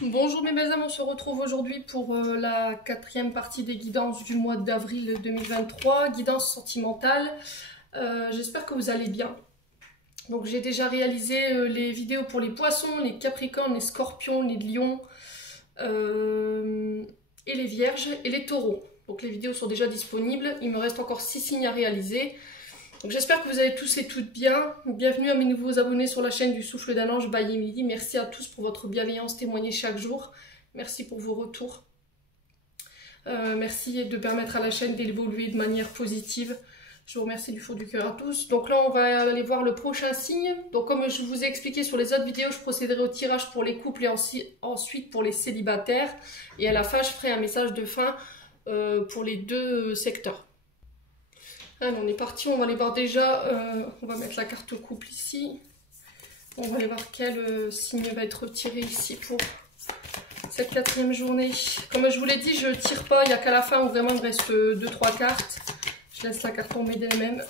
Bonjour mes belles âmes, on se retrouve aujourd'hui pour la quatrième partie des guidances du mois d'avril 2023, guidance sentimentale. J'espère que vous allez bien. Donc j'ai déjà réalisé les vidéos pour les poissons, les capricornes, les scorpions, les lions et les vierges et les taureaux. Donc les vidéos sont déjà disponibles, il me reste encore 6 signes à réaliser. Donc j'espère que vous allez tous et toutes bien. Bienvenue à mes nouveaux abonnés sur la chaîne du Souffle d'un Ange by Emily. Merci à tous pour votre bienveillance témoignée chaque jour. Merci pour vos retours. Merci de permettre à la chaîne d'évoluer de manière positive. Je vous remercie du fond du cœur à tous. Donc là, on va aller voir le prochain signe. Donc comme je vous ai expliqué sur les autres vidéos, je procéderai au tirage pour les couples et ensuite pour les célibataires. Et à la fin, je ferai un message de fin pour les deux secteurs. Allez, on est parti, on va aller voir déjà, on va mettre la carte couple ici. On va aller voir quel signe va être tiré ici pour cette quatrième journée. Comme je vous l'ai dit, je ne tire pas, il n'y a qu'à la fin où vraiment il me reste 2-3 cartes. Je laisse la carte tomber d'elle-même.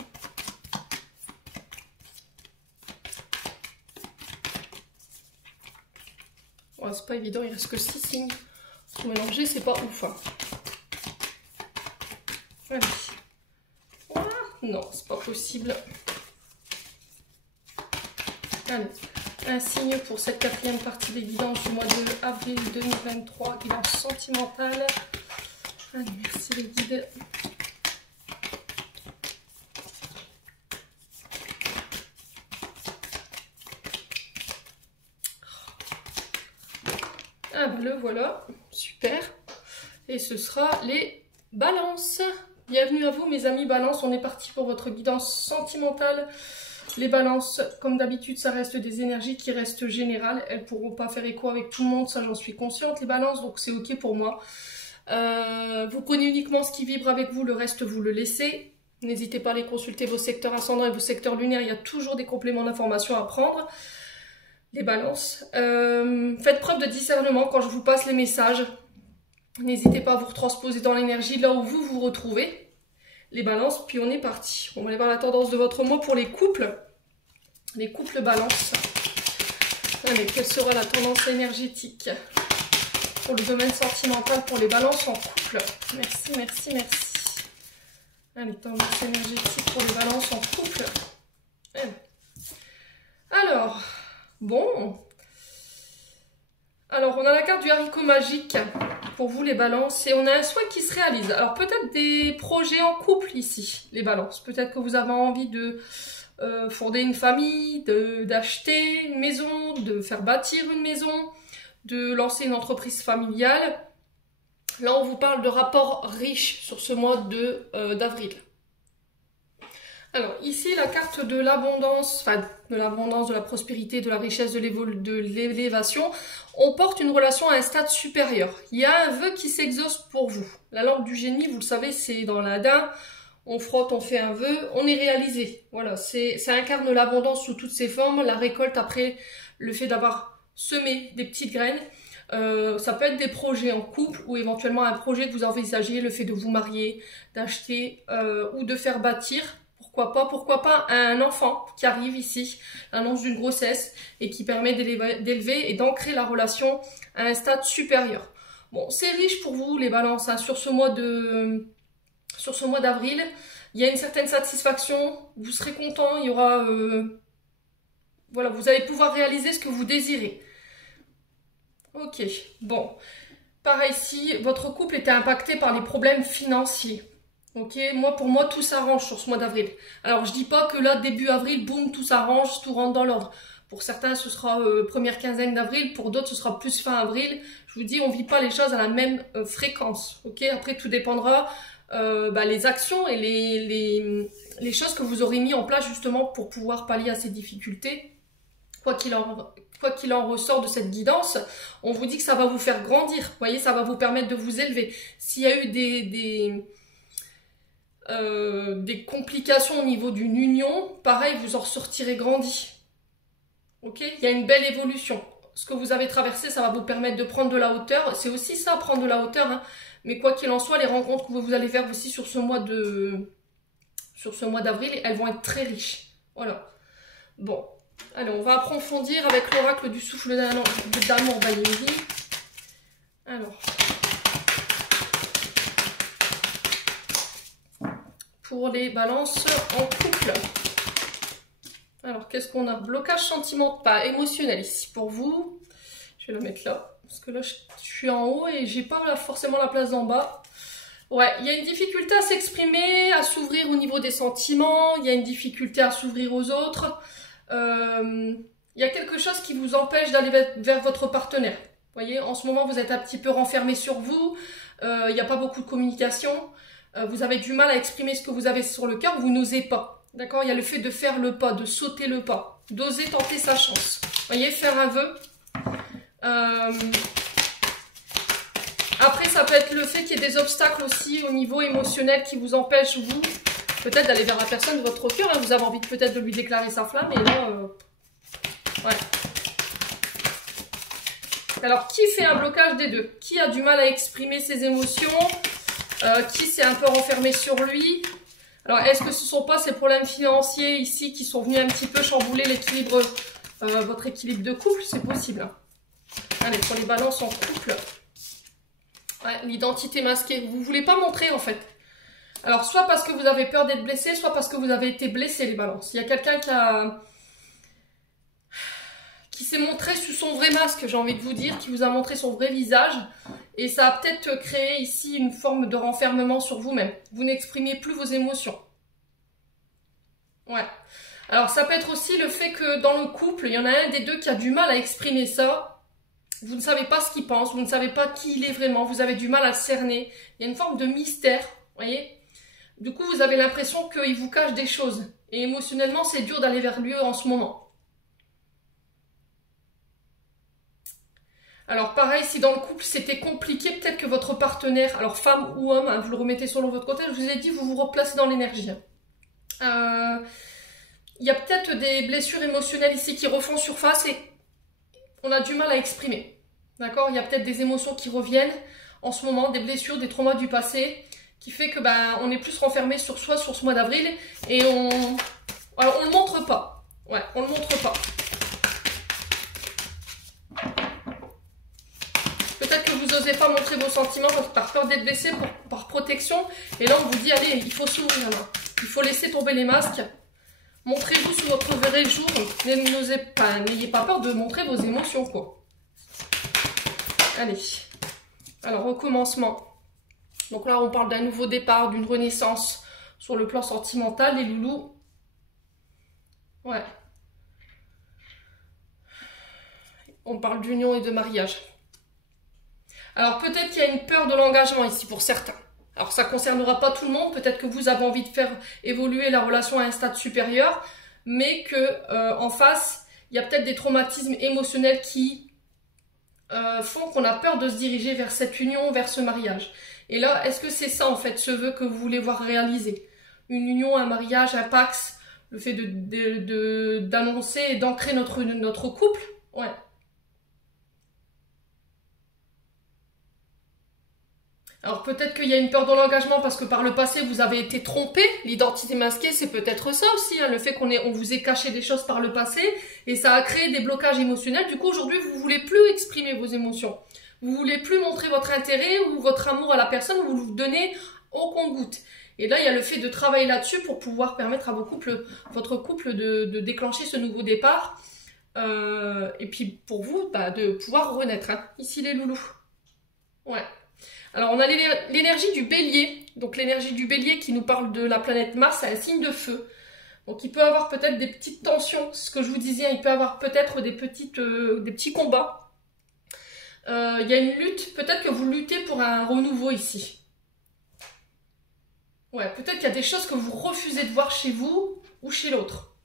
Ouais, c'est pas évident, il reste que 6 signes. Tout mélanger, c'est pas ouf. Hein. Allez. Non, c'est pas possible. Allez, un signe pour cette quatrième partie des guidances du mois de avril 2023, guidance sentimentale. Allez, merci les guides. Ah ben le voilà, super. Et ce sera les balances. Bienvenue à vous mes amis Balance, on est parti pour votre guidance sentimentale. Les balances, comme d'habitude, ça reste des énergies qui restent générales. Elles ne pourront pas faire écho avec tout le monde, ça j'en suis consciente les balances, donc c'est ok pour moi. Vous prenez uniquement ce qui vibre avec vous, le reste vous le laissez. N'hésitez pas à aller consulter vos secteurs ascendants et vos secteurs lunaires, il y a toujours des compléments d'information à prendre. Les balances. Faites preuve de discernement quand je vous passe les messages. N'hésitez pas à vous retransposer dans l'énergie là où vous vous retrouvez. Les balances, puis on est parti. On va aller voir la tendance de votre mot pour les couples. Les couples balance. Allez, quelle sera la tendance énergétique pour le domaine sentimental pour les balances en couple? Merci, merci, merci. Allez, tendance énergétique pour les balances en couple. Allez. Alors, bon. Alors, on a la carte du haricot magique pour vous les balances et on a un souhait qui se réalise. Alors, peut-être des projets en couple ici, les balances. Peut-être que vous avez envie de fonder une famille, d'acheter une maison, de faire bâtir une maison, de lancer une entreprise familiale. Là, on vous parle de rapports riches sur ce mois d'avril. Alors, ici, la carte de l'abondance, enfin, de l'abondance, de la prospérité, de la richesse, de l'élévation, on porte une relation à un stade supérieur. Il y a un vœu qui s'exauce pour vous. La lampe du génie, vous le savez, c'est dans l'Indien. On frotte, on fait un vœu, on est réalisé. Voilà, ça incarne l'abondance sous toutes ses formes, la récolte après le fait d'avoir semé des petites graines. Ça peut être des projets en couple ou éventuellement un projet que vous envisagez, le fait de vous marier, d'acheter ou de faire bâtir. Pourquoi pas un enfant qui arrive ici, l'annonce d'une grossesse et qui permet d'élever et d'ancrer la relation à un stade supérieur. Bon, c'est riche pour vous les balances, hein, sur ce mois d'avril. Il y a une certaine satisfaction, vous serez content, il y aura... voilà, vous allez pouvoir réaliser ce que vous désirez. Ok, bon. Pareil, si votre couple était impacté par les problèmes financiers. Ok, pour moi, tout s'arrange sur ce mois d'avril. Alors, je dis pas que là, début avril, boum, tout s'arrange, tout rentre dans l'ordre. Pour certains, ce sera première quinzaine d'avril. Pour d'autres, ce sera plus fin avril. Je vous dis, on vit pas les choses à la même fréquence. Ok, après, tout dépendra les actions et les choses que vous aurez mis en place justement pour pouvoir pallier à ces difficultés. Quoi qu'il en ressort de cette guidance, on vous dit que ça va vous faire grandir. Vous voyez, ça va vous permettre de vous élever. S'il y a eu des complications au niveau d'une union, pareil, vous en ressortirez grandi. Ok, il y a une belle évolution. Ce que vous avez traversé, ça va vous permettre de prendre de la hauteur. C'est aussi ça, prendre de la hauteur. Hein. Mais quoi qu'il en soit, les rencontres que vous allez faire aussi sur ce mois d'avril, elles vont être très riches. Voilà. Bon, allez, on va approfondir avec l'oracle du souffle d'amour by Emily. Alors, pour les balances en couple. Alors, qu'est-ce qu'on a? Blocage sentimental, pas émotionnel ici pour vous. Je vais le mettre là, parce que là, je suis en haut et j'ai pas forcément la place d'en bas. Ouais, il y a une difficulté à s'exprimer, à s'ouvrir au niveau des sentiments. Il y a une difficulté à s'ouvrir aux autres. Il y a quelque chose qui vous empêche d'aller vers votre partenaire. Vous voyez, en ce moment, vous êtes un petit peu renfermé sur vous. Il n'y a pas beaucoup de communication. Vous avez du mal à exprimer ce que vous avez sur le cœur. Vous n'osez pas. D'accord? Il y a le fait de faire le pas, de sauter le pas, d'oser tenter sa chance. Vous voyez, faire un vœu. Après, ça peut être le fait qu'il y ait des obstacles aussi au niveau émotionnel qui vous empêchent, vous, peut-être d'aller vers la personne de votre cœur. Hein. Vous avez envie peut-être de lui déclarer sa flamme, et là, ouais. Alors, qui fait un blocage des deux? Qui a du mal à exprimer ses émotions? Qui s'est un peu renfermé sur lui? Alors, est-ce que ce ne sont pas ces problèmes financiers ici qui sont venus un petit peu chambouler l'équilibre, votre équilibre de couple? C'est possible. Hein. Allez, pour les balances en couple. Ouais, l'identité masquée. Vous ne voulez pas montrer en fait. Alors, soit parce que vous avez peur d'être blessé, soit parce que vous avez été blessé, les balances. Il y a quelqu'un qui s'est montré sous son vrai masque, j'ai envie de vous dire, qui vous a montré son vrai visage. Et ça a peut-être créé ici une forme de renfermement sur vous-même. Vous n'exprimez plus vos émotions. Ouais. Alors, ça peut être aussi le fait que dans le couple, il y en a un des deux qui a du mal à exprimer ça. Vous ne savez pas ce qu'il pense, vous ne savez pas qui il est vraiment, vous avez du mal à le cerner. Il y a une forme de mystère, vous voyez. Du coup, vous avez l'impression qu'il vous cache des choses. Et émotionnellement, c'est dur d'aller vers lui en ce moment. Alors pareil, si dans le couple c'était compliqué, peut-être que votre partenaire, alors femme ou homme, hein, vous le remettez sur votre côté, je vous ai dit, vous vous replacez dans l'énergie. Il y a peut-être des blessures émotionnelles ici qui refont surface et on a du mal à exprimer. D'accord? Il y a peut-être des émotions qui reviennent en ce moment, des blessures, des traumas du passé, qui fait que on est plus renfermé sur soi sur ce mois d'avril et on le montre pas. Ouais, on le montre pas. Peut-être que vous n'osez pas montrer vos sentiments par peur d'être blessé, par protection. Et là, on vous dit, allez, il faut s'ouvrir. Il faut laisser tomber les masques. Montrez-vous sous votre vrai jour. N'ayez pas peur de montrer vos émotions, quoi. Allez. Alors, recommencement. Donc là, on parle d'un nouveau départ, d'une renaissance sur le plan sentimental, les loulous. Ouais. On parle d'union et de mariage. Alors peut-être qu'il y a une peur de l'engagement ici pour certains. Alors ça ne concernera pas tout le monde, peut-être que vous avez envie de faire évoluer la relation à un stade supérieur, mais que en face, il y a peut-être des traumatismes émotionnels qui font qu'on a peur de se diriger vers cette union, vers ce mariage. Et là, est-ce que c'est ça en fait, ce vœu que vous voulez voir réalisé? Une union, un mariage, un pax, le fait d'annoncer et d'ancrer notre couple? Ouais. Alors peut-être qu'il y a une peur dans l'engagement parce que par le passé vous avez été trompé, l'identité masquée c'est peut-être ça aussi, hein, le fait on vous ait caché des choses par le passé et ça a créé des blocages émotionnels. Du coup aujourd'hui vous ne voulez plus exprimer vos émotions, vous ne voulez plus montrer votre intérêt ou votre amour à la personne, vous le donnez au compte-gouttes. Et là il y a le fait de travailler là-dessus pour pouvoir permettre à votre couple de déclencher ce nouveau départ et puis pour vous de pouvoir renaître, hein. Ici les loulous. Ouais. Alors on a l'énergie du bélier, donc l'énergie du bélier qui nous parle de la planète Mars, c'est un signe de feu. Donc il peut avoir peut-être des petites tensions, ce que je vous disais, il peut avoir peut-être des petits combats. Il y a une lutte, peut-être que vous luttez pour un renouveau ici. Ouais, peut-être qu'il y a des choses que vous refusez de voir chez vous ou chez l'autre.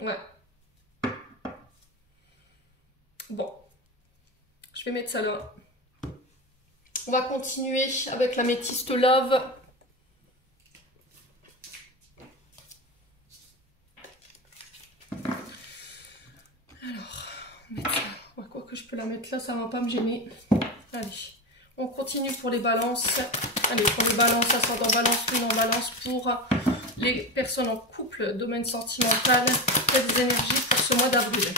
Ouais. Bon, je vais mettre ça là. On va continuer avec l'améthyste love. Alors, quoi que je peux la mettre là, ça ne va pas me gêner. Allez, on continue pour les balances. Allez, pour les balances, ascendant balance, lune en balance, pour les personnes en couple, domaine sentimental, quelles énergies pour ce mois d'avril.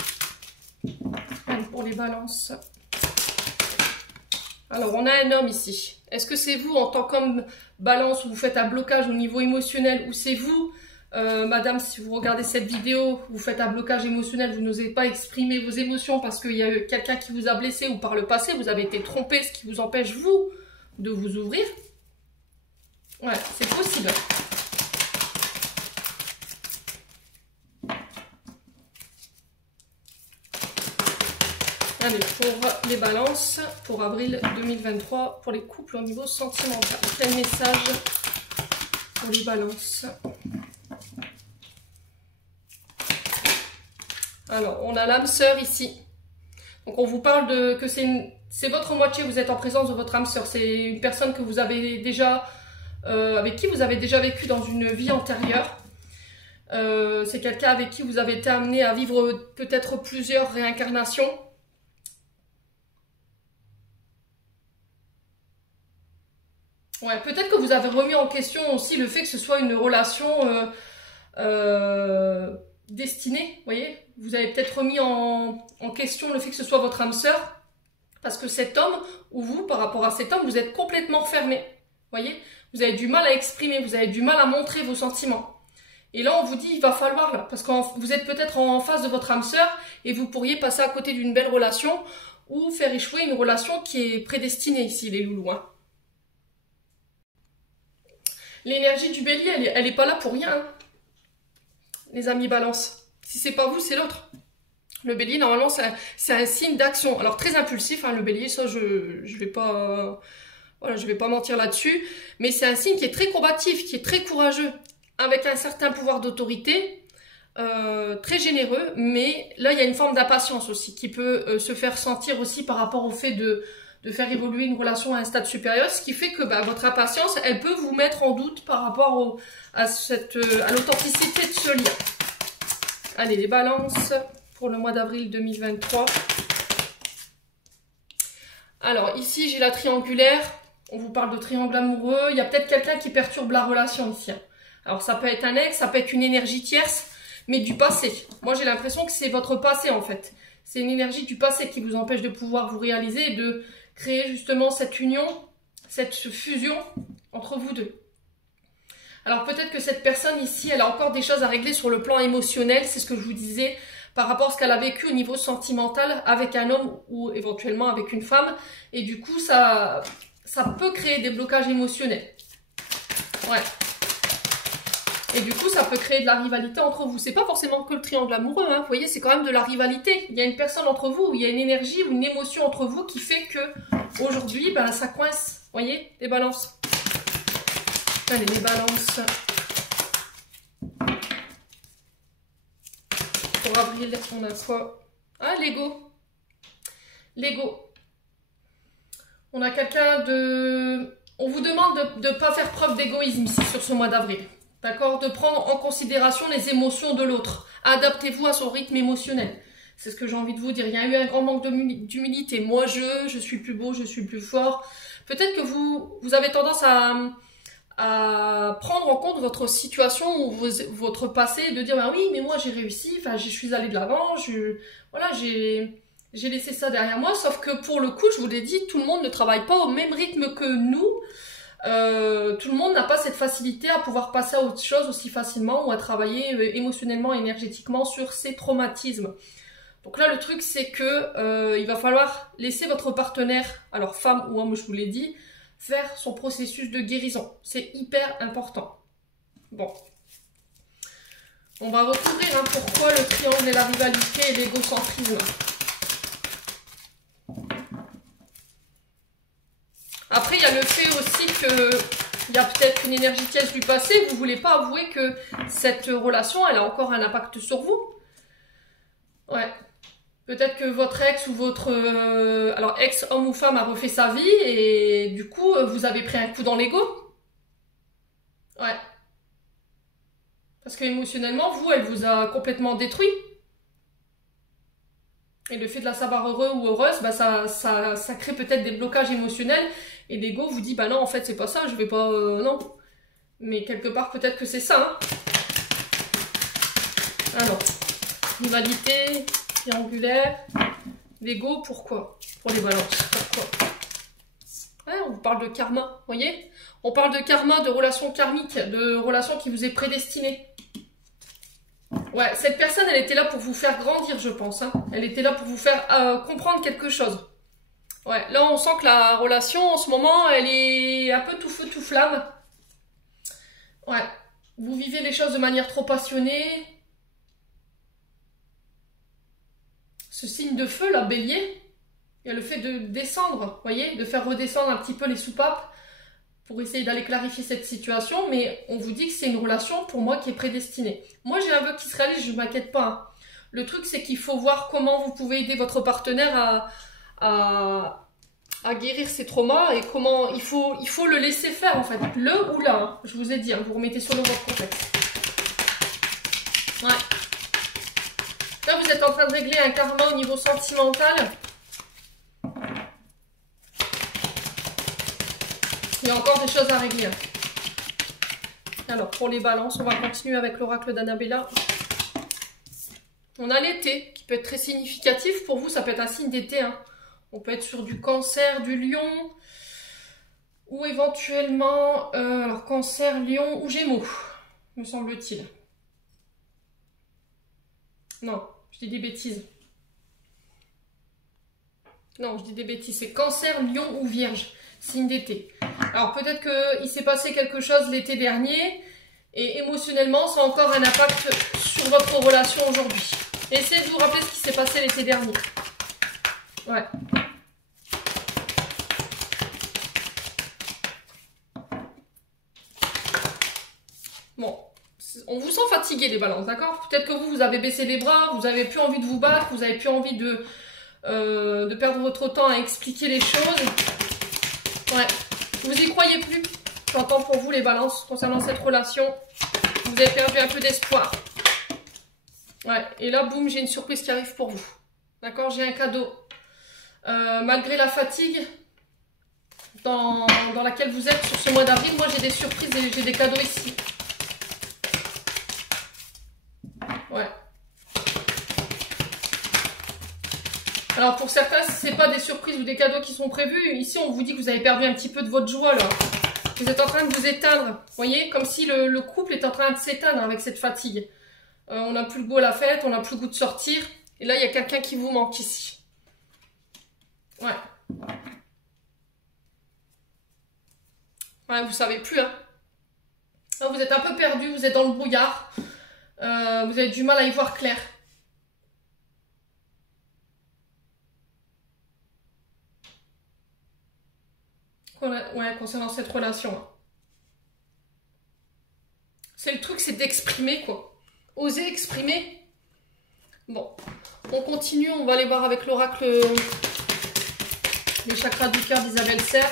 Allez, pour les balances. Alors, on a un homme ici. Est-ce que c'est vous, en tant qu'homme balance, où vous faites un blocage au niveau émotionnel, ou c'est vous, madame, si vous regardez cette vidéo, vous faites un blocage émotionnel, vous n'osez pas exprimer vos émotions parce qu'il y a eu quelqu'un qui vous a blessé ou par le passé, vous avez été trompé, ce qui vous empêche, vous, de vous ouvrir. Ouais, c'est possible. Allez, pour les balances, pour avril 2023, pour les couples au niveau sentimental. Quel message pour les balances? Alors, on a l'âme sœur ici. Donc, on vous parle de que c'est votre moitié, vous êtes en présence de votre âme sœur. C'est une personne que vous avez déjà, avec qui vous avez déjà vécu dans une vie antérieure. C'est quelqu'un avec qui vous avez été amené à vivre peut-être plusieurs réincarnations. Ouais, peut-être que vous avez remis en question aussi le fait que ce soit une relation destinée, vous voyez. Vous avez peut-être remis en question le fait que ce soit votre âme sœur, parce que cet homme, ou vous, par rapport à cet homme, vous êtes complètement fermé, vous voyez. Vous avez du mal à exprimer, vous avez du mal à montrer vos sentiments. Et là, on vous dit, il va falloir, là, parce que vous êtes peut-être en face de votre âme sœur, et vous pourriez passer à côté d'une belle relation, ou faire échouer une relation qui est prédestinée ici, les loulous, hein. L'énergie du bélier, elle est pas là pour rien, hein, les amis balance. Si c'est pas vous, c'est l'autre. Le bélier, normalement, c'est un signe d'action. Alors, très impulsif, hein, le bélier, ça, je vais pas... voilà, je vais pas mentir là-dessus. Mais c'est un signe qui est très combatif, qui est très courageux, avec un certain pouvoir d'autorité, très généreux. Mais là, il y a une forme d'impatience aussi, qui peut se faire sentir aussi par rapport au fait de faire évoluer une relation à un stade supérieur, ce qui fait que votre impatience, elle peut vous mettre en doute par rapport à l'authenticité de ce lien. Allez, les balances pour le mois d'avril 2023. Alors, ici, j'ai la triangulaire. On vous parle de triangle amoureux. Il y a peut-être quelqu'un qui perturbe la relation ici. Alors, ça peut être un ex, ça peut être une énergie tierce, mais du passé. Moi, j'ai l'impression que c'est votre passé, en fait. C'est une énergie du passé qui vous empêche de pouvoir vous réaliser et de créer justement cette union, cette fusion entre vous deux. Alors peut-être que cette personne ici, elle a encore des choses à régler sur le plan émotionnel, c'est ce que je vous disais, par rapport à ce qu'elle a vécu au niveau sentimental avec un homme ou éventuellement avec une femme. Et du coup, ça peut créer des blocages émotionnels. Ouais. Et du coup, ça peut créer de la rivalité entre vous. C'est pas forcément que le triangle amoureux, hein. Vous voyez, c'est quand même de la rivalité. Il y a une personne entre vous, où il y a une énergie ou une émotion entre vous qui fait que aujourd'hui, ça coince. Vous voyez, les balances. Allez, les balances. Pour avril, on a quoi? Ah, l'ego. L'ego. On a quelqu'un de... On vous demande de ne pas faire preuve d'égoïsme ici sur ce mois d'avril. D'accord? De prendre en considération les émotions de l'autre. Adaptez-vous à son rythme émotionnel. C'est ce que j'ai envie de vous dire. Il y a eu un grand manque d'humilité. Moi, je suis plus beau, je suis plus fort. Peut-être que vous avez tendance à prendre en compte votre situation ou votre passé et de dire oui, mais moi j'ai réussi, enfin je suis allée de l'avant, voilà, j'ai laissé ça derrière moi. Sauf que pour le coup, je vous l'ai dit, tout le monde ne travaille pas au même rythme que nous. Tout le monde n'a pas cette facilité à pouvoir passer à autre chose aussi facilement ou à travailler émotionnellement, énergétiquement sur ses traumatismes. Donc là, le truc, c'est que il va falloir laisser votre partenaire, alors femme ou homme, je vous l'ai dit, faire son processus de guérison. C'est hyper important. Bon. On va recouvrir pourquoi le triangle et la rivalité et l'égocentrisme. Après, il y a le fait aussi qu'il y a peut-être une énergie tierce du passé. Vous ne voulez pas avouer que cette relation, elle a encore un impact sur vous. Ouais. Peut-être que votre ex ou votre alors ex homme ou femme a refait sa vie et du coup vous avez pris un coup dans l'ego. Ouais. Parce que émotionnellement, vous, elle vous a complètement détruit. Et le fait de la savoir heureux ou heureuse, ça crée peut-être des blocages émotionnels. Et l'ego vous dit, non, en fait, c'est pas ça, je vais pas... non. Mais quelque part, peut-être que c'est ça. Hein. Alors, rivalité... triangulaire, l'ego, pourquoi? Pour les balances, pourquoi? on vous parle de karma, vous voyez? On parle de karma, de relations karmiques, de relations qui vous est prédestinées. Ouais, cette personne, elle était là pour vous faire grandir, je pense. Hein. Elle était là pour vous faire comprendre quelque chose. Ouais, là, on sent que la relation, en ce moment, elle est un peu tout feu, tout flamme. Ouais, vous vivez les choses de manière trop passionnée. Ce signe de feu, là, bélier, il y a le fait de descendre, vous voyez, de faire redescendre un petit peu les soupapes pour essayer d'aller clarifier cette situation, mais on vous dit que c'est une relation, pour moi, qui est prédestinée. Moi, j'ai un vœu qui se réalise, je ne m'inquiète pas. Hein. Le truc, c'est qu'il faut voir comment vous pouvez aider votre partenaire à guérir ses traumas et comment il faut le laisser faire, en fait. Le ou là, hein. Je vous ai dit, hein, vous remettez sur le bon contexte. Ouais. Là, vous êtes en train de régler un karma au niveau sentimental. Il y a encore des choses à régler. Alors, pour les balances, on va continuer avec l'oracle d'Annabella. On a l'été, qui peut être très significatif. Pour vous, ça peut être un signe d'été. Hein. On peut être sur du cancer, du lion. Ou éventuellement, alors cancer, lion ou gémeaux, me semble-t-il. Non, je dis des bêtises. Non, je dis des bêtises. C'est cancer, lion ou vierge. Signe d'été. Alors peut-être qu'il s'est passé quelque chose l'été dernier et émotionnellement ça a encore un impact sur votre relation aujourd'hui. Essayez de vous rappeler ce qui s'est passé l'été dernier. Ouais. Bon, on vous sent fatigué les balances, d'accord? Peut-être que vous avez baissé les bras, vous avez plus envie de vous battre, vous avez plus envie de perdre votre temps à expliquer les choses. Ouais, vous y croyez plus. J'entends pour vous les balances concernant cette relation. Vous avez perdu un peu d'espoir. Ouais, et là, boum, j'ai une surprise qui arrive pour vous. D'accord, j'ai un cadeau. Malgré la fatigue dans laquelle vous êtes sur ce mois d'avril, moi j'ai des surprises et j'ai des cadeaux ici. Ouais. Alors pour certains, si ce n'est pas des surprises ou des cadeaux qui sont prévus, ici on vous dit que vous avez perdu un petit peu de votre joie là. Vous êtes en train de vous éteindre, vous voyez, comme si le couple est en train de s'éteindre avec cette fatigue. On n'a plus le goût à la fête, on n'a plus le goût de sortir. Et là, il y a quelqu'un qui vous manque ici. Ouais. Ouais, vous savez plus, hein. Là, vous êtes un peu perdu, vous êtes dans le brouillard. Vous avez du mal à y voir clair. Ouais, concernant cette relation. C'est le truc, c'est d'exprimer, quoi. Oser exprimer. Bon, on continue, on va aller voir avec l'oracle les chakras du cœur d'Isabelle Serre.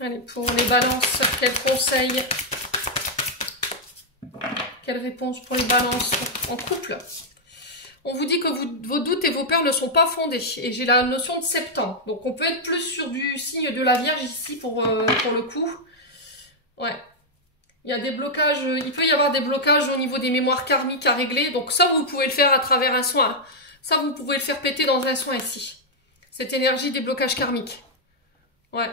Allez, pour les balances, quel conseil, quelle réponse pour les balances en couple? On vous dit que vos doutes et vos peurs ne sont pas fondés. Et j'ai la notion de septembre. Donc on peut être plus sur du signe de la Vierge ici pour le coup. Ouais. Il y a des blocages, il peut y avoir des blocages au niveau des mémoires karmiques à régler. Donc ça, vous pouvez le faire à travers un soin. Ça, vous pouvez le faire péter dans un soin ici. Cette énergie des blocages karmiques. Ouais.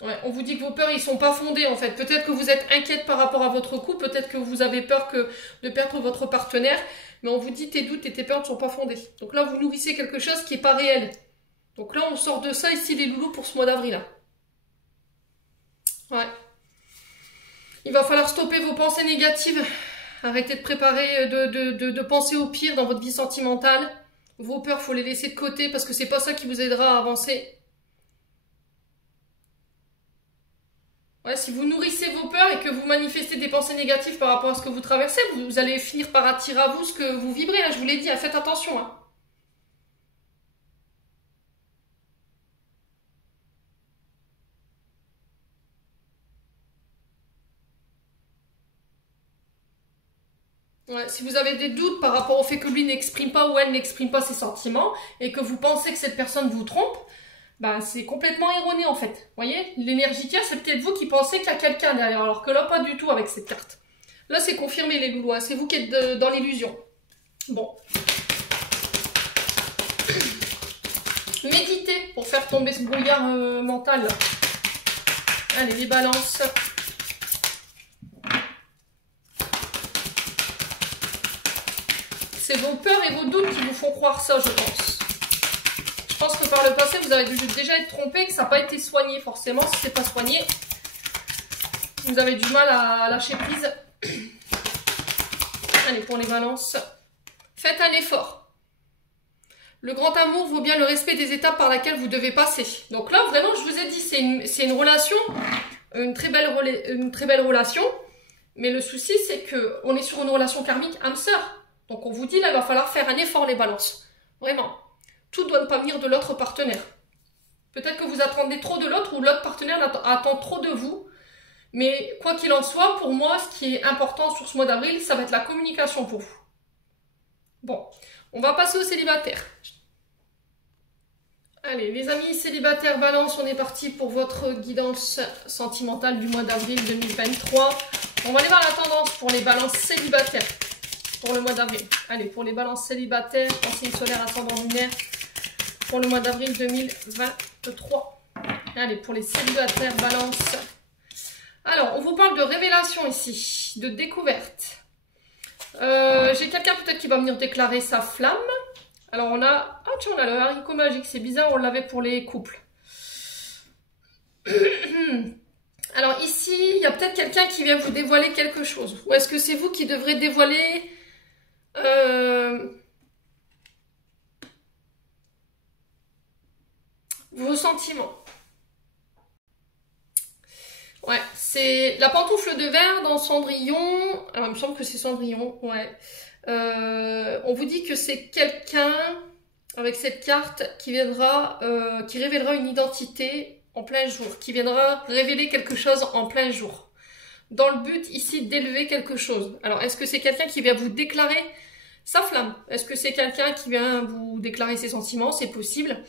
Ouais, on vous dit que vos peurs, ils sont pas fondés en fait. Peut-être que vous êtes inquiète par rapport à votre couple, peut-être que vous avez peur de perdre votre partenaire, mais on vous dit tes doutes et tes peurs ne sont pas fondés. Donc là, vous nourrissez quelque chose qui n'est pas réel. Donc là, on sort de ça ici les loulous pour ce mois d'avril. Ouais. Il va falloir stopper vos pensées négatives. Arrêtez de préparer, de penser au pire dans votre vie sentimentale. Vos peurs, il faut les laisser de côté parce que c'est pas ça qui vous aidera à avancer. Ouais, si vous nourrissez vos peurs et que vous manifestez des pensées négatives par rapport à ce que vous traversez, vous allez finir par attirer à vous ce que vous vibrez. Là, je vous l'ai dit, hein, faites attention. Hein. Ouais, si vous avez des doutes par rapport au fait que lui n'exprime pas ou elle n'exprime pas ses sentiments et que vous pensez que cette personne vous trompe, bah, c'est complètement erroné en fait. Vous voyez, l'énergie qu'il y a, c'est peut-être vous qui pensez qu'il y a quelqu'un derrière, alors que là, pas du tout avec cette carte. Là, c'est confirmé les loulous, hein. C'est vous qui êtes dans l'illusion. Bon. Méditez pour faire tomber ce brouillard mental. Allez, les balances. C'est vos peurs et vos doutes qui vous font croire ça, je pense. Je pense que par le passé, vous avez dû déjà être trompé, que ça n'a pas été soigné forcément. Si ce n'est pas soigné, vous avez du mal à lâcher prise. Allez, pour les balances. Faites un effort. Le grand amour vaut bien le respect des étapes par lesquelles vous devez passer. Donc là, vraiment, je vous ai dit, c'est une relation, une très belle relation. Mais le souci, c'est qu'on est sur une relation karmique âme-sœur. Donc on vous dit, là, il va falloir faire un effort, les balances. Vraiment. Tout doit ne pas venir de l'autre partenaire. Peut-être que vous attendez trop de l'autre ou l'autre partenaire attend trop de vous. Mais quoi qu'il en soit, pour moi, ce qui est important sur ce mois d'avril, ça va être la communication pour vous. Bon, on va passer aux célibataires. Allez, les amis célibataires balance, on est parti pour votre guidance sentimentale du mois d'avril 2023. On va aller voir la tendance pour les balances célibataires pour le mois d'avril. Allez, pour les balances célibataires, en signe solaire ascendant lunaire, pour le mois d'avril 2023. Allez, pour les célibataires balance. Alors, on vous parle de révélation ici, de découverte. J'ai quelqu'un peut-être qui va venir déclarer sa flamme. Alors on a... Ah tiens, on a le haricot magique, c'est bizarre, on l'avait pour les couples. Alors ici, il y a peut-être quelqu'un qui vient vous dévoiler quelque chose. Ou est-ce que c'est vous qui devrez dévoiler... vos sentiments? Ouais, c'est la pantoufle de verre dans Cendrillon. Alors, il me semble que c'est Cendrillon, ouais. On vous dit que c'est quelqu'un, avec cette carte, qui viendra, qui révélera une identité en plein jour, qui viendra révéler quelque chose en plein jour. Dans le but, ici, d'élever quelque chose. Alors, est-ce que c'est quelqu'un qui vient vous déclarer sa flamme? Est-ce que c'est quelqu'un qui vient vous déclarer ses sentiments? C'est possible.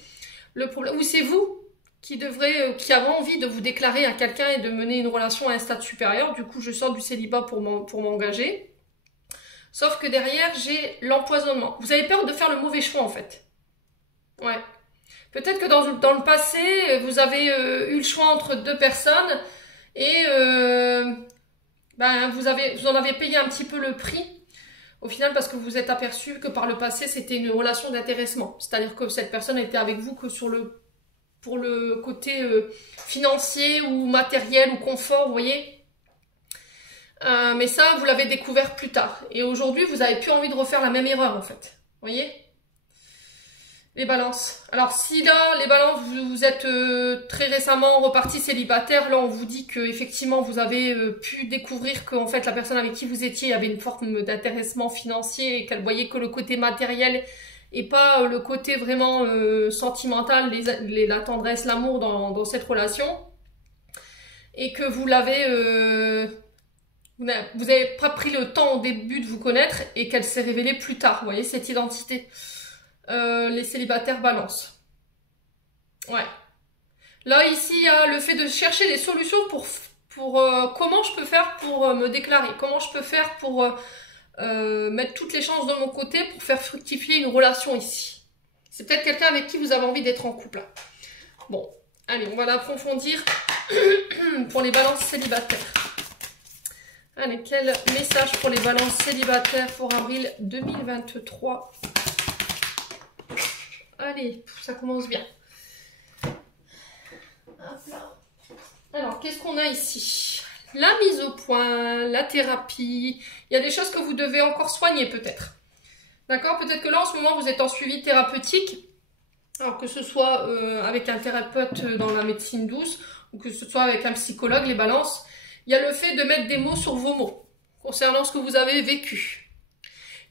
Le problème, ou c'est vous qui avez envie de vous déclarer à quelqu'un et de mener une relation à un stade supérieur. Du coup, je sors du célibat pour m'engager. Sauf que derrière, j'ai l'empoisonnement. Vous avez peur de faire le mauvais choix, en fait. Ouais. Peut-être que dans le passé, vous avez eu le choix entre deux personnes et vous en avez payé un petit peu le prix. Au final, parce que vous vous êtes aperçu que par le passé, c'était une relation d'intéressement. C'est-à-dire que cette personne était avec vous que pour le côté financier ou matériel ou confort, vous voyez. Mais ça, vous l'avez découvert plus tard. Et aujourd'hui, vous n'avez plus envie de refaire la même erreur, en fait. Vous voyez? Les balances. Alors, si là, les balances, vous êtes très récemment reparti célibataire, là, on vous dit que effectivement vous avez pu découvrir que en fait, la personne avec qui vous étiez avait une forme d'intéressement financier et qu'elle voyait que le côté matériel et pas le côté vraiment sentimental, la tendresse, l'amour dans cette relation. Et que vous avez pas pris le temps au début de vous connaître et qu'elle s'est révélée plus tard. Vous voyez, cette identité. Les célibataires balance. Ouais. Là, ici, il y a le fait de chercher des solutions pour comment je peux faire pour me déclarer. Comment je peux faire pour... mettre toutes les chances de mon côté pour faire fructifier une relation ici. C'est peut-être quelqu'un avec qui vous avez envie d'être en couple. Bon, allez, on va l'approfondir pour les balances célibataires. Allez, quel message pour les balances célibataires pour avril 2023? Allez, ça commence bien. Hop là. Alors, qu'est-ce qu'on a ici? La mise au point, la thérapie. Il y a des choses que vous devez encore soigner peut-être. D'accord? Peut-être que là, en ce moment, vous êtes en suivi thérapeutique. Alors que ce soit avec un thérapeute dans la médecine douce ou que ce soit avec un psychologue, les balances. Il y a le fait de mettre des mots sur vos mots concernant ce que vous avez vécu.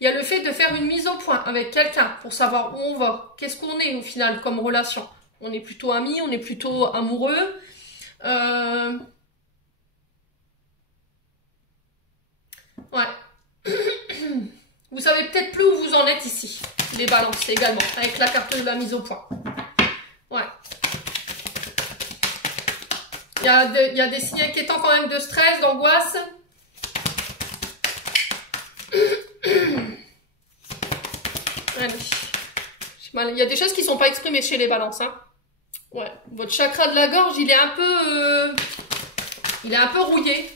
Il y a le fait de faire une mise au point avec quelqu'un pour savoir où on va. Qu'est-ce qu'on est au final comme relation? On est plutôt amis, on est plutôt amoureux. Ouais. Vous savez peut-être plus où vous en êtes ici. Les balances également, avec la carte de la mise au point. Ouais. Il y a des signes inquiétants quand même de stress, d'angoisse. il y a des choses qui sont pas exprimées chez les balances, hein. Ouais, votre chakra de la gorge, il est un peu rouillé.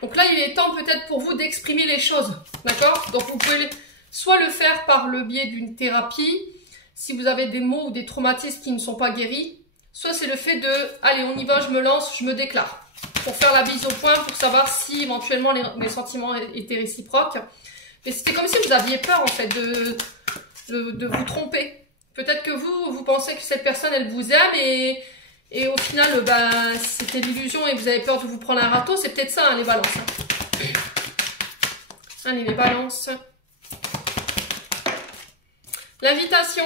Donc là, il est temps peut-être pour vous d'exprimer les choses, d'accord? Donc vous pouvez soit le faire par le biais d'une thérapie, si vous avez des maux ou des traumatismes qui ne sont pas guéris, soit c'est le fait de, allez, on y va, je me lance, je me déclare, pour faire la mise au point, pour savoir si éventuellement mes sentiments étaient réciproques. Mais c'était comme si vous aviez peur en fait de vous tromper. Peut-être que vous pensez que cette personne, elle vous aime et au final, c'était l'illusion et vous avez peur de vous prendre un râteau. C'est peut-être ça, hein, les balances. Allez, les balances. L'invitation.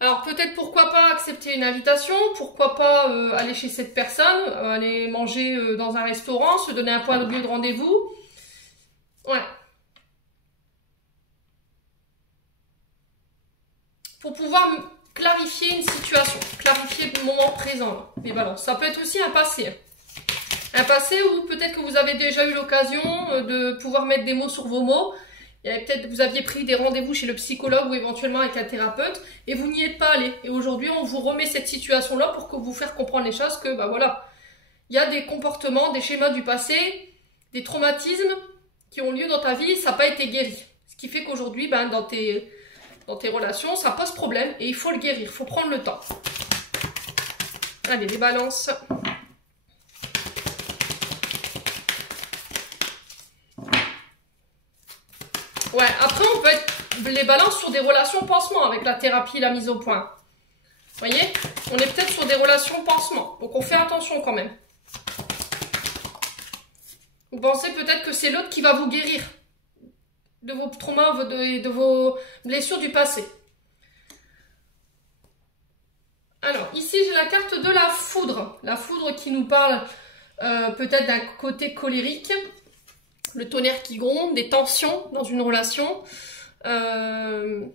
Alors, peut-être pourquoi pas accepter une invitation, pourquoi pas aller chez cette personne, aller manger dans un restaurant, se donner un point de lieu de rendez-vous. Ouais. Pour pouvoir clarifier une situation, clarifier le moment présent, les balances. Ça peut être aussi un passé. Un passé où peut-être que vous avez déjà eu l'occasion de pouvoir mettre des mots sur vos mots. Peut-être que vous aviez pris des rendez-vous chez le psychologue ou éventuellement avec un thérapeute et vous n'y êtes pas allé. Et aujourd'hui, on vous remet cette situation-là pour que vous faire comprendre les choses que, voilà, il y a des comportements, des schémas du passé, des traumatismes qui ont lieu dans ta vie, ça n'a pas été guéri. Ce qui fait qu'aujourd'hui, dans tes relations, ça pose problème et il faut le guérir, il faut prendre le temps. Allez, les balances. Ouais, après on peut être les balances sur des relations pansement avec la thérapie et la mise au point. Vous voyez, on est peut-être sur des relations pansement, donc on fait attention quand même. Vous pensez peut-être que c'est l'autre qui va vous guérir de vos traumas et de vos blessures du passé. Alors, ici, j'ai la carte de la foudre. La foudre qui nous parle peut-être d'un côté colérique. Le tonnerre qui gronde, des tensions dans une relation. Il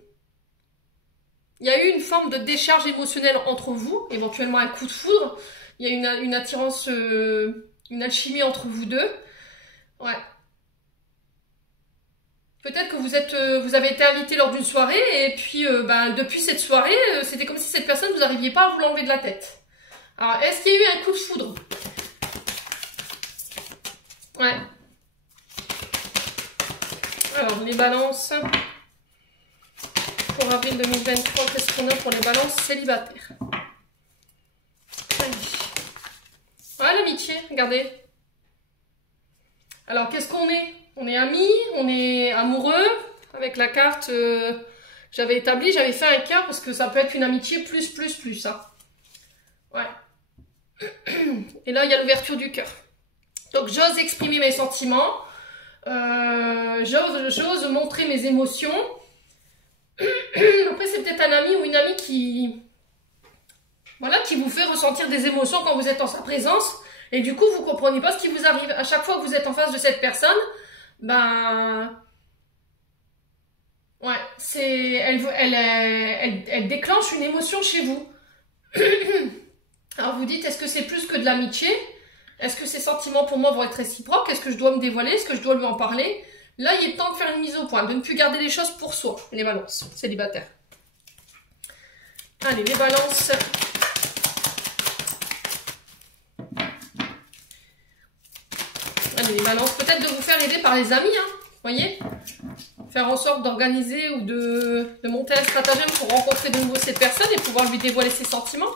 y a eu une forme de décharge émotionnelle entre vous, éventuellement un coup de foudre. Il y a une attirance, une alchimie entre vous deux. Ouais. Peut-être que vous avez été invité lors d'une soirée et puis depuis cette soirée, c'était comme si cette personne, vous n'arriviez pas à vous l'enlever de la tête. Alors, est-ce qu'il y a eu un coup de foudre? Ouais. Alors, les balances. Pour avril 2023, qu'est-ce qu'on a pour les balances célibataires? Allez. Ouais, l'amitié, regardez. Alors, qu'est-ce qu'on est? On est amis, on est amoureux, avec la carte que j'avais établie, j'avais fait un cœur parce que ça peut être une amitié plus, hein. Ouais. Et là, il y a l'ouverture du cœur. Donc, j'ose exprimer mes sentiments, j'ose montrer mes émotions. Après, c'est peut-être un ami ou une amie qui vous fait ressentir des émotions quand vous êtes en sa présence. Et du coup, vous comprenez pas ce qui vous arrive. À chaque fois que vous êtes en face de cette personne, ouais, elle déclenche une émotion chez vous. Alors vous dites, est-ce que c'est plus que de l'amitié? Est-ce que ces sentiments pour moi vont être réciproques? Est-ce que je dois me dévoiler? Est-ce que je dois lui en parler? Là, il est temps de faire une mise au point, de ne plus garder les choses pour soi, les balances célibataires. Allez, les balances. Allez, les balances, peut-être de vous faire aider par les amis, hein, voyez? Faire en sorte d'organiser ou de monter un stratagème pour rencontrer de nouveau cette personne et pouvoir lui dévoiler ses sentiments.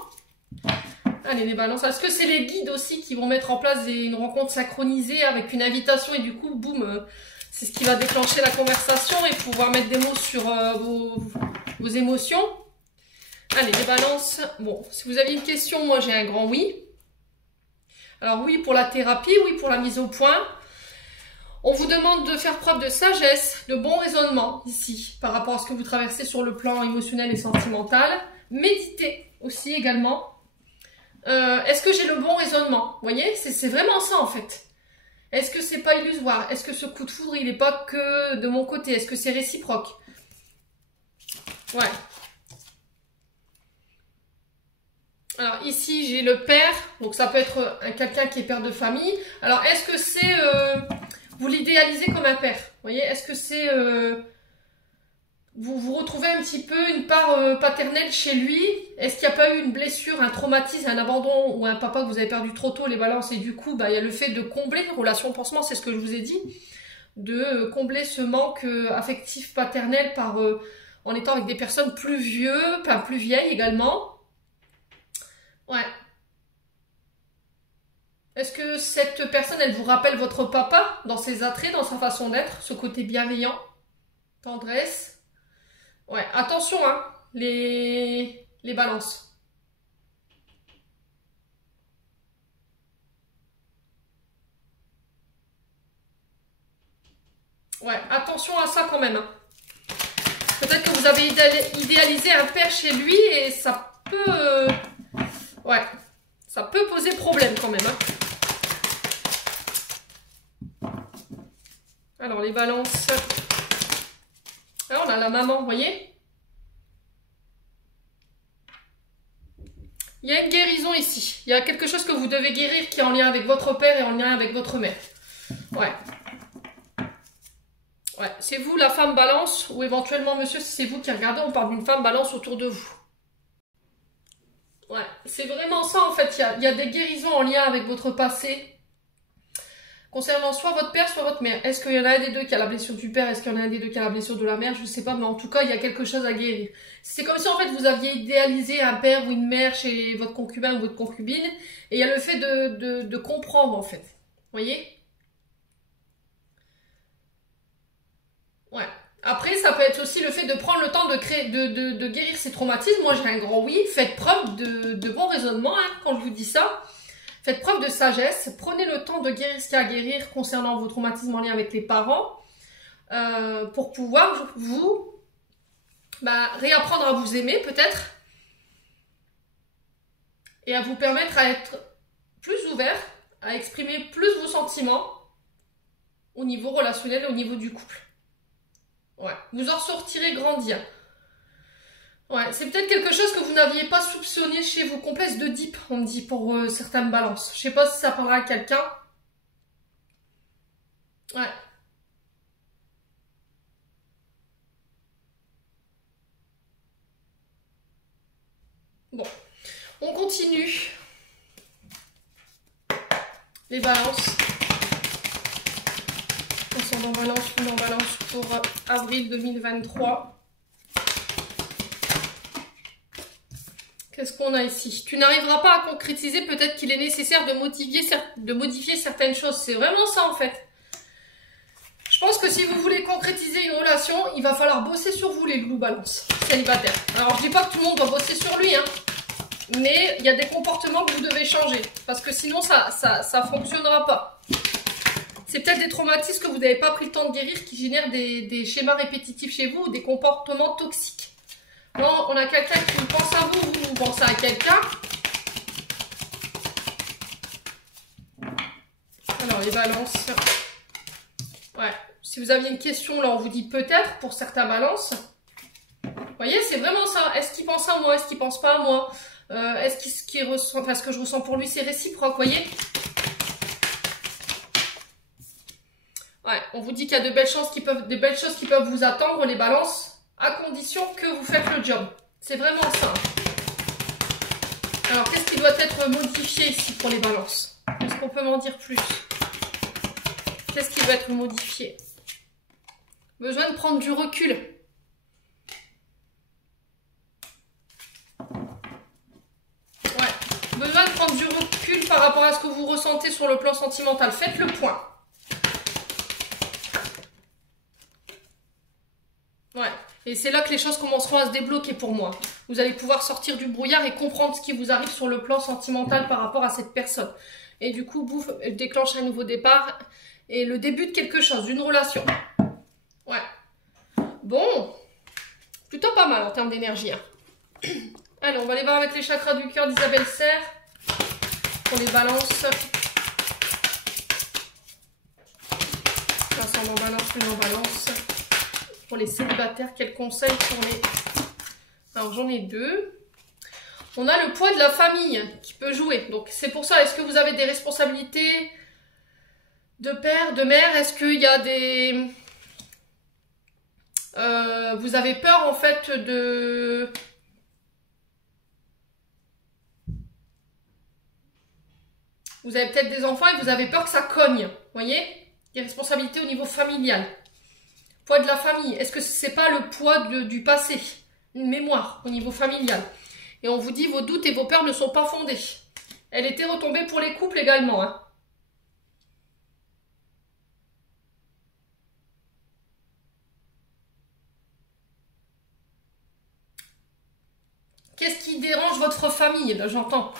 Allez, les balances. Est-ce que c'est les guides aussi qui vont mettre en place une rencontre synchronisée avec une invitation et du coup, boum, c'est ce qui va déclencher la conversation et pouvoir mettre des mots sur vos émotions. Allez, les balances. Bon, si vous avez une question, moi j'ai un grand oui. Alors oui pour la thérapie, oui pour la mise au point. On vous demande de faire preuve de sagesse, de bon raisonnement ici, par rapport à ce que vous traversez sur le plan émotionnel et sentimental. Méditez aussi également. Est-ce que j'ai le bon raisonnement? Vous voyez, c'est vraiment ça en fait. Est-ce que c'est pas illusoire? Est-ce que ce coup de foudre, il n'est pas que de mon côté? Est-ce que c'est réciproque? Ouais. Alors ici, j'ai le père, donc ça peut être quelqu'un qui est père de famille. Alors est-ce que c'est... vous l'idéalisez comme un père? Vous voyez, est-ce que c'est... vous vous retrouvez un petit peu une part paternelle chez lui. Est-ce qu'il n'y a pas eu une blessure, un traumatisme, un abandon ou un papa que vous avez perdu trop tôt, les balances, et du coup, bah, il y a le fait de combler, relation pansement, c'est ce que je vous ai dit, de combler ce manque affectif paternel par, en étant avec des personnes plus vieux, enfin plus vieilles également. Ouais. Est-ce que cette personne, elle vous rappelle votre papa dans ses attraits, dans sa façon d'être, ce côté bienveillant, tendresse? Ouais, attention, hein, les balances. Ouais, attention à ça quand même. Hein. Peut-être que vous avez idéalisé un père chez lui et ça peut... ouais, ça peut poser problème quand même. Hein. Alors, les balances... Alors, on a la maman, vous voyez? Il y a une guérison ici. Il y a quelque chose que vous devez guérir qui est en lien avec votre père et en lien avec votre mère. Ouais. Ouais, c'est vous la femme balance ou éventuellement monsieur, si c'est vous qui regardez, on parle d'une femme balance autour de vous. Ouais, c'est vraiment ça en fait. Il y a des guérisons en lien avec votre passé. Concernant soit votre père, soit votre mère. Est-ce qu'il y en a un des deux qui a la blessure du père? Est-ce qu'il y en a un des deux qui a la blessure de la mère? Je ne sais pas, mais en tout cas, il y a quelque chose à guérir. C'est comme si en fait vous aviez idéalisé un père ou une mère chez votre concubin ou votre concubine. Et il y a le fait de comprendre en fait. Vous voyez? Ouais. Après, ça peut être aussi le fait de prendre le temps de créer, de guérir ces traumatismes. Moi, j'ai un grand oui. Faites preuve de bon raisonnement hein, quand je vous dis ça. Faites preuve de sagesse, prenez le temps de guérir ce qu'il y a à guérir concernant vos traumatismes en lien avec les parents pour pouvoir, vous, réapprendre à vous aimer peut-être et à vous permettre à être plus ouvert, à exprimer plus vos sentiments au niveau relationnel et au niveau du couple. Ouais, vous en ressortirez grandi. Ouais, c'est peut-être quelque chose que vous n'aviez pas soupçonné chez vous. Complexe d'Oedipe, on me dit, pour certaines balances. Je sais pas si ça parlera à quelqu'un. Ouais. Bon, on continue. Les balances. Ascendant balance, lune en balance pour avril 2023. Qu'est-ce qu'on a ici? Tu n'arriveras pas à concrétiser, peut-être qu'il est nécessaire de modifier certaines choses. C'est vraiment ça en fait. Je pense que si vous voulez concrétiser une relation, il va falloir bosser sur vous les loups balance célibataires. Alors je dis pas que tout le monde doit bosser sur lui, hein, mais il y a des comportements que vous devez changer. Parce que sinon ça fonctionnera pas. C'est peut-être des traumatismes que vous n'avez pas pris le temps de guérir qui génèrent des schémas répétitifs chez vous ou des comportements toxiques. Alors, on a quelqu'un qui pense à vous, vous pensez à quelqu'un. Alors, les balances. Ouais, si vous aviez une question, là, on vous dit peut-être pour certains balances. Vous voyez, c'est vraiment ça. Est-ce qu'il pense à moi? Est-ce qu'il pense pas à moi? Est-ce qu'il ressent, enfin, ce que je ressens pour lui, c'est réciproque, vous voyez? Ouais, on vous dit qu'il y a de belles choses qui peuvent vous attendre, les balances. À condition que vous faites le job. C'est vraiment ça. Alors, qu'est-ce qui doit être modifié ici pour les balances? Est-ce qu'on peut m'en dire plus? Qu'est-ce qui doit être modifié? Besoin de prendre du recul. Ouais. Besoin de prendre du recul par rapport à ce que vous ressentez sur le plan sentimental. Faites le point. Ouais. Et c'est là que les choses commenceront à se débloquer pour moi. Vous allez pouvoir sortir du brouillard et comprendre ce qui vous arrive sur le plan sentimental par rapport à cette personne. Et du coup, vous déclenchez un nouveau départ et le début de quelque chose, d'une relation. Ouais. Bon. Plutôt pas mal en termes d'énergie. Hein. Allez, on va aller voir avec les chakras du cœur d'Isabelle Serre. Pour les balances. Ascendant balance, lune en balance. Pour les célibataires, quels conseils pour les... Alors, j'en ai deux. On a le poids de la famille qui peut jouer. Donc, c'est pour ça, est-ce que vous avez des responsabilités de père, de mère? Est-ce qu'il y a des... Vous avez peur en fait de... Vous avez peut-être des enfants et vous avez peur que ça cogne. Vous voyez? Des responsabilités au niveau familial. Poids de la famille. Est-ce que c'est pas le poids du passé? Une mémoire au niveau familial. Et on vous dit vos doutes et vos peurs ne sont pas fondés. Elle était retombée pour les couples également. Hein. Qu'est-ce qui dérange votre famille? Ben, j'entends.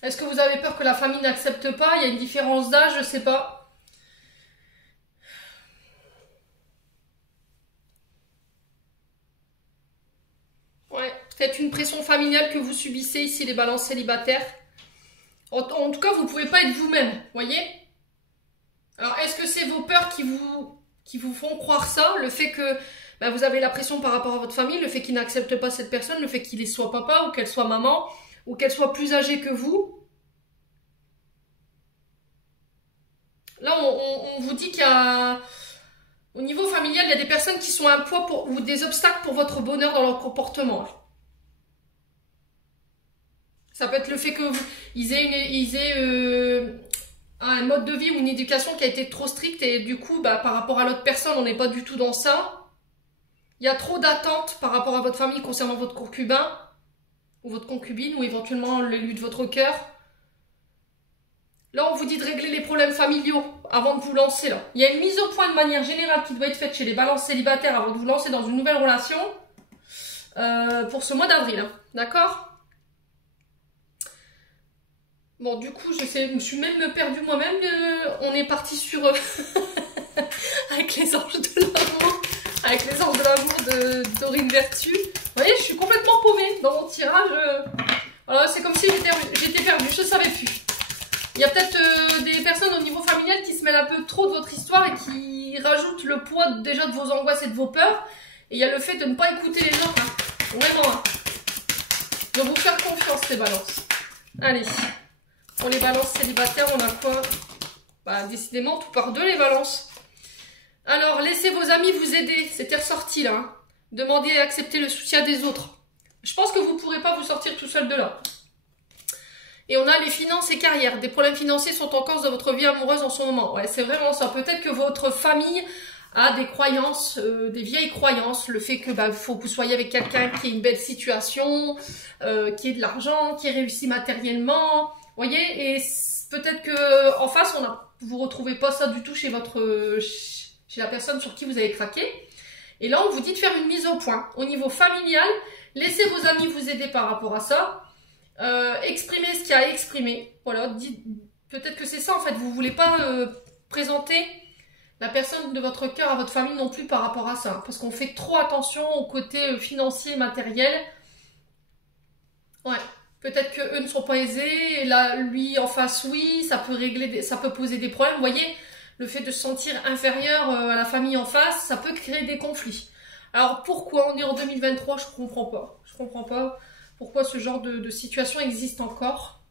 Est-ce que vous avez peur que la famille n'accepte pas? Il y a une différence d'âge, je sais pas. Ouais, peut-être une pression familiale que vous subissez ici, les balances célibataires. En tout cas, vous ne pouvez pas être vous-même, voyez? Alors, est-ce que c'est vos peurs qui vous font croire ça? Le fait que ben, vous avez la pression par rapport à votre famille, le fait qu'il n'accepte pas cette personne, le fait qu'il soit papa ou qu'elle soit maman, ou qu'elle soit plus âgée que vous. Là, on vous dit qu'il y a... Au niveau familial, il y a des personnes qui sont un poids ou des obstacles pour votre bonheur dans leur comportement. Ça peut être le fait qu'ils aient un mode de vie ou une éducation qui a été trop stricte et du coup, bah, par rapport à l'autre personne, on n'est pas du tout dans ça. Il y a trop d'attentes par rapport à votre famille concernant votre concubin ou votre concubine ou éventuellement l'élu de votre cœur. Là, on vous dit de régler les problèmes familiaux avant de vous lancer. Là. Il y a une mise au point de manière générale qui doit être faite chez les balances célibataires avant de vous lancer dans une nouvelle relation pour ce mois d'avril. Hein. D'accord? Bon, du coup, je me suis même perdue moi-même. On est parti sur... avec les anges de l'amour. Avec les anges de l'amour de Dorine Vertu. Vous voyez, je suis complètement paumée dans mon tirage. Voilà, c'est comme si j'étais perdue, je ne savais plus. Il y a peut-être des personnes au niveau familial qui se mêlent un peu trop de votre histoire et qui rajoutent le poids déjà de vos angoisses et de vos peurs. Et il y a le fait de ne pas écouter les autres. Hein. Vraiment. Hein. De vous faire confiance, les balances. Allez. Pour les balances célibataires, on a quoi? Bah, décidément, tout par deux, les balances. Alors, laissez vos amis vous aider. C'était ressorti, là. Hein. Demandez et acceptez le soutien des autres. Je pense que vous ne pourrez pas vous sortir tout seul de là. Et on a les finances et carrières. Des problèmes financiers sont en cause dans votre vie amoureuse en ce moment. Ouais, c'est vraiment ça. Peut-être que votre famille a des croyances, des vieilles croyances. Le fait que faut que vous soyez avec quelqu'un qui ait une belle situation, qui ait de l'argent, qui ait réussi matériellement. Vous voyez? Et peut-être que en face, vous ne retrouvez pas ça du tout chez la personne sur qui vous avez craqué. Et là, on vous dit de faire une mise au point. Au niveau familial, laissez vos amis vous aider par rapport à ça. Exprimez ce qu'il y a à exprimer. Voilà, peut-être que c'est ça en fait. Vous ne voulez pas présenter la personne de votre cœur à votre famille non plus par rapport à ça. Parce qu'on fait trop attention au côté financier, matériel. Ouais. Peut-être qu'eux ne sont pas aisés. Et là, lui en face, oui. Ça peut poser des problèmes. Vous voyez, le fait de se sentir inférieur à la famille en face, ça peut créer des conflits. Alors pourquoi on est en 2023? Je comprends pas. Je comprends pas. Pourquoi ce genre de situation existe encore?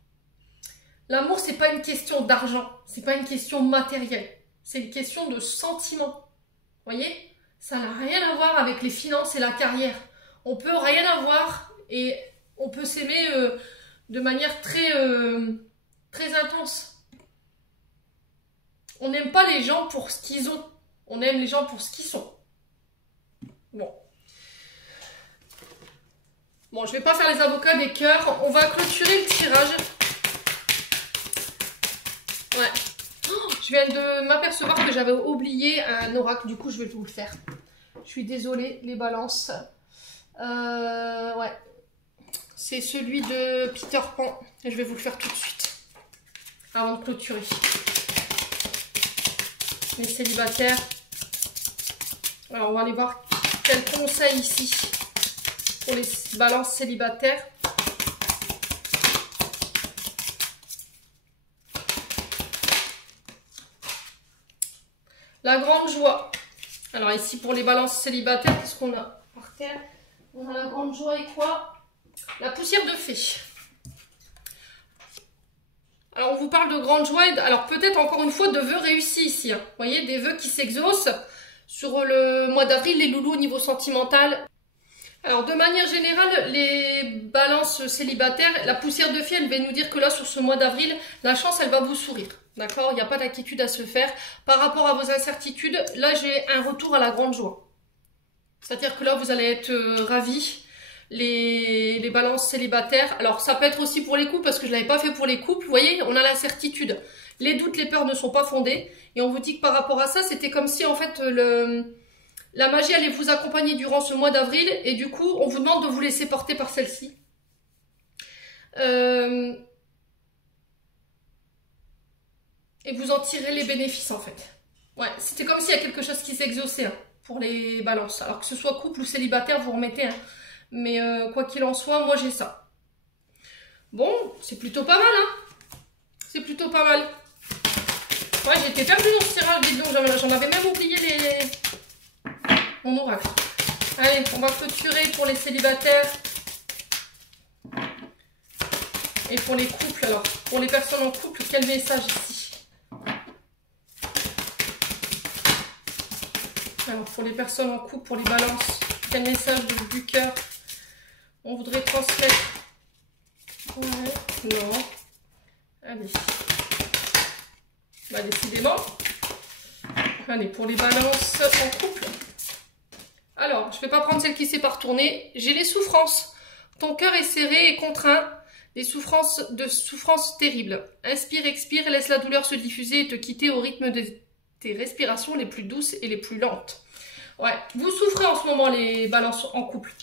L'amour, c'est pas une question d'argent, c'est pas une question matérielle, c'est une question de sentiment. Vous voyez? Ça n'a rien à voir avec les finances et la carrière. On peut rien avoir et on peut s'aimer de manière très intense. On n'aime pas les gens pour ce qu'ils ont, on aime les gens pour ce qu'ils sont. Bon. Bon, je ne vais pas faire les avocats des cœurs. On va clôturer le tirage. Ouais. Oh, je viens de m'apercevoir que j'avais oublié un oracle. Du coup, je vais vous le faire. Je suis désolée, les balances. Ouais. C'est celui de Peter Pan. Et je vais vous le faire tout de suite. Avant de clôturer. Les célibataires. Alors, on va aller voir quel conseil ici. Pour les balances célibataires. La grande joie. Alors ici pour les balances célibataires, qu'est-ce qu'on a par terre? On a la grande joie et quoi? La poussière de fée. Alors on vous parle de grande joie, alors peut-être encore une fois de vœux réussis ici. Hein. Vous voyez, des vœux qui s'exaucent. sur le mois d'avril, les loulous au niveau sentimental. Alors de manière générale, les balances célibataires, la poussière de fée, elle va nous dire que là, sur ce mois d'avril, la chance, elle va vous sourire. D'accord? Il n'y a pas d'inquiétude à se faire. Par rapport à vos incertitudes, là, j'ai un retour à la grande joie. C'est-à-dire que là, vous allez être ravis. Les balances célibataires. Alors, ça peut être aussi pour les couples, parce que je ne l'avais pas fait pour les couples. Vous voyez, on a l'incertitude. Les doutes, les peurs ne sont pas fondés. Et on vous dit que par rapport à ça, c'était comme si, en fait, la magie allait vous accompagner durant ce mois d'avril. Et du coup, on vous demande de vous laisser porter par celle-ci. Et vous en tirez les bénéfices, en fait. Ouais, c'était comme s'il y a quelque chose qui s'exauçait hein, pour les balances. Alors que ce soit couple ou célibataire, vous remettez. Hein. Mais quoi qu'il en soit, moi j'ai ça. Bon, c'est plutôt pas mal, hein. C'est plutôt pas mal. Ouais, j'étais perdue dans ce tirage, dis donc. J'en avais même oublié mon oracle. Allez, on va clôturer pour les célibataires. Et pour les couples, alors. Pour les personnes en couple, quel message ici? Alors, pour les personnes en couple, pour les balances, quel message du cœur on voudrait transmettre? Ouais, non. Allez. Bah, décidément. Allez, pour les balances en couple. Alors, je ne vais pas prendre celle qui s'est pas retournée. J'ai les souffrances. Ton cœur est serré et contraint. Des souffrances terribles. Inspire, expire, laisse la douleur se diffuser et te quitter au rythme de tes respirations les plus douces et les plus lentes. Ouais, vous souffrez en ce moment les balances en couple.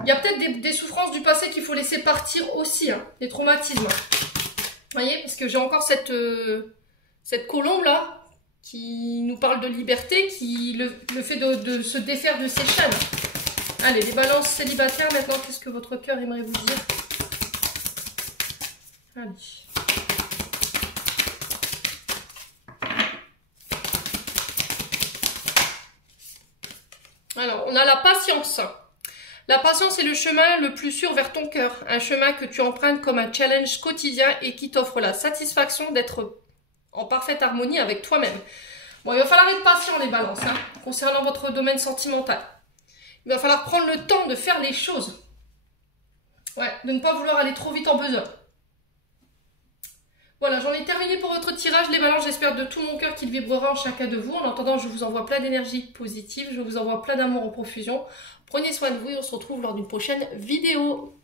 Il y a peut-être des souffrances du passé qu'il faut laisser partir aussi, hein, des traumatismes. Vous voyez, parce que j'ai encore cette colombe là qui nous parle de liberté, qui le fait de se défaire de ses chaînes. Allez, les balances célibataires, maintenant, qu'est-ce que votre cœur aimerait vous dire? Allez. Alors, on a la patience. La patience est le chemin le plus sûr vers ton cœur. Un chemin que tu empruntes comme un challenge quotidien et qui t'offre la satisfaction d'être en parfaite harmonie avec toi-même. Bon, il va falloir être patient les balances, hein, concernant votre domaine sentimental. Il va falloir prendre le temps de faire les choses. Ouais, de ne pas vouloir aller trop vite en besogne. Voilà, j'en ai terminé pour votre tirage, les balances. J'espère de tout mon cœur qu'il vibrera en chacun de vous. En attendant, je vous envoie plein d'énergie positive. Je vous envoie plein d'amour en profusion. Prenez soin de vous et on se retrouve lors d'une prochaine vidéo.